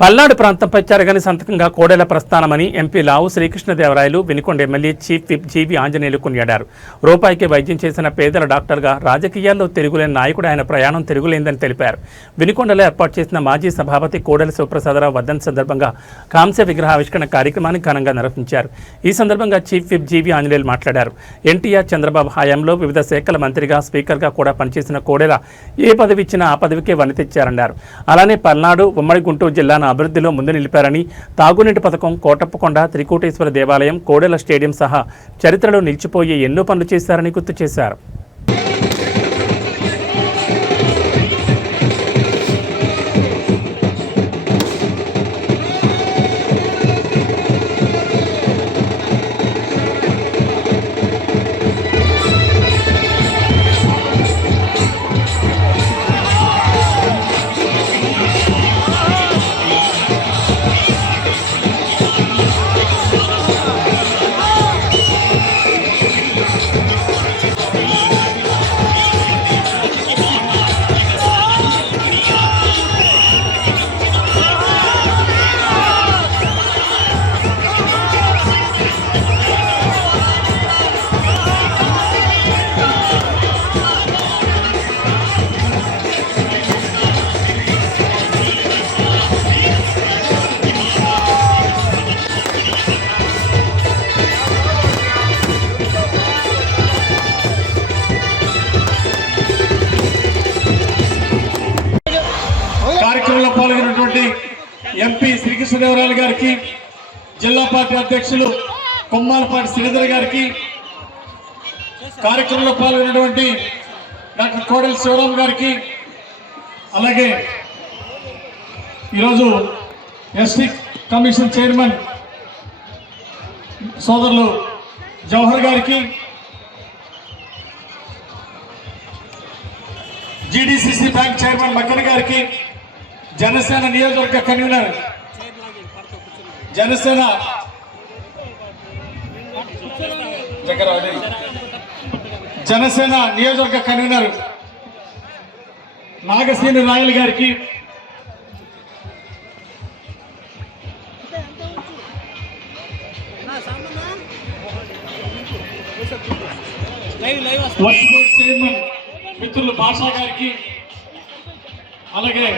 పల్నాడు ప్రాంతంపై చెరగని సంతకంగా కోడెల ప్రస్థానమని MP Lavu Srikrishnadevarayalu Vinukonda MLA chief whip G V Anjaneyulu కొనియాడారు. రూపాయికి వైద్యం చేసిన పేదల డాక్టర్గా రాజకీయాల్లో తిరుగులేని నాయకుడు ఆయన ప్రయాణం తిరుగులేందని తెలిపారు. వినుకొండలో ఏర్పాటు చేసిన మాజీ సభాపతి కోడెల శివప్రసాదరావు వర్ధంతి సందర్భంగా కాంస్య విగ్రహావిష్కరణ కార్యక్రమాన్ని ఘనంగా నిర్వహించారు. ఈ సందర్భంగా చీఫ్ విప్ జీవి ఆంజనేయులు మాట్లాడారు. ఎన్టీఆర్ చంద్రబాబు హయాంలో వివిధ శాఖల మంత్రిగా స్పీకర్గా కూడా పనిచేసిన కోడెల ఏ పదవి ఇచ్చినా ఆ పదవికే వన్నె తెచ్చారన్నారు. అలానే పల్నాడు ఉమ్మడి గుంటూరు జిల్లాను అభివృద్ధిలో ముందు నిలిపారని, తాగునీటి పథకం, కోటప్పకొండ, త్రికూటేశ్వర దేవాలయం, కోడెల స్టేడియం సహా చరిత్రలో నిలిచిపోయే ఎన్నో పనులు చేశారని గుర్తు చేశారు. కార్యక్రమంలో పాల్గొన్నటువంటి ఎంపీ శ్రీకృష్ణదేవరాయలు గారికి, జిల్లా పార్టీ అధ్యక్షులు కొమ్మాలపాటి శ్రీధర్ గారికి, కార్యక్రమంలో పాల్గొన్నటువంటి డాక్టర్ కోడెల శివరాం గారికి, అలాగే ఈరోజు ఎస్టీ కమిషన్ చైర్మన్ సోదరులు జవహర్ గారికి, జీడీసీసీ బ్యాంక్ చైర్మన్ మక్కన్ గారికి, జనసేన నియోజకవర్గ కన్వీనర్ జనసేన నియోజకవర్గ కన్వీనర్ నాగశ్రీ రాయల్ గారికి, వర్క్ బోర్డ్ చైర్మన్ మిత్రులు భాషా గారికి, అలాగే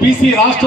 బీసీ రాష్ట్ర